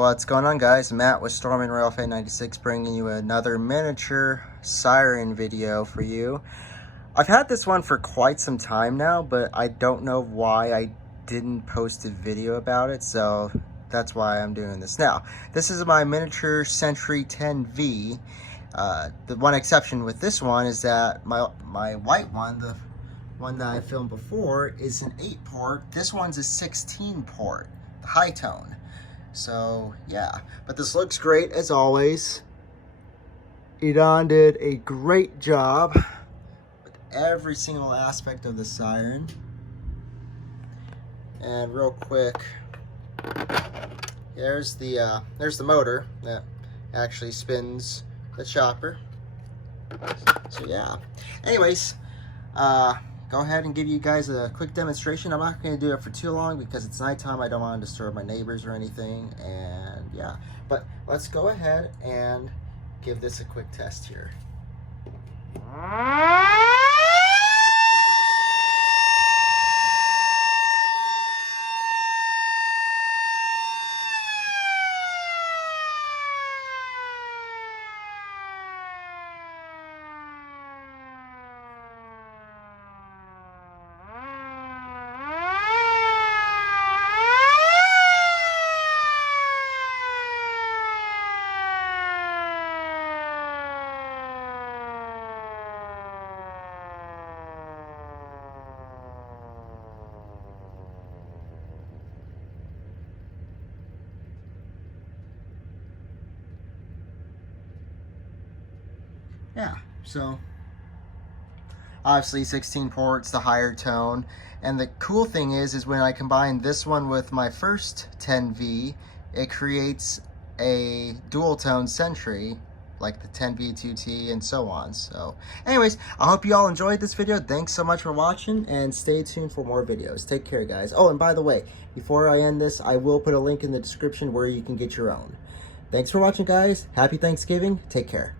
What's going on, guys? Matt with Storm and Royal Fate 96 bringing you another miniature Siren video for you. I've had this one for quite some time now, but I don't know why I didn't post a video about it, so that's why I'm doing this now. This is my miniature Sentry 10V. The one exception with this one is that my white one, the one that I filmed before, is an 8-port. This one's a 16-port, the high tone. So yeah, but this looks great as always. Edaan did a great job with every single aspect of the Siren. And real quick, there's the motor that actually spins the chopper. So yeah. Anyways, go ahead and give you guys a quick demonstration. I'm not going to do it for too long because it's nighttime. I don't want to disturb my neighbors or anything. And yeah, but let's go ahead and give this a quick test here. Yeah, so obviously 16 ports, the higher tone, and the cool thing is when I combine this one with my first 10V, it creates a dual tone Sentry like the 10V2T and so on. So anyways, I hope you all enjoyed this video. Thanks so much for watching, and stay tuned for more videos. Take care, guys. Oh, and by the way, before I end this, I will put a link in the description where you can get your own. Thanks for watching, guys. Happy Thanksgiving. Take care.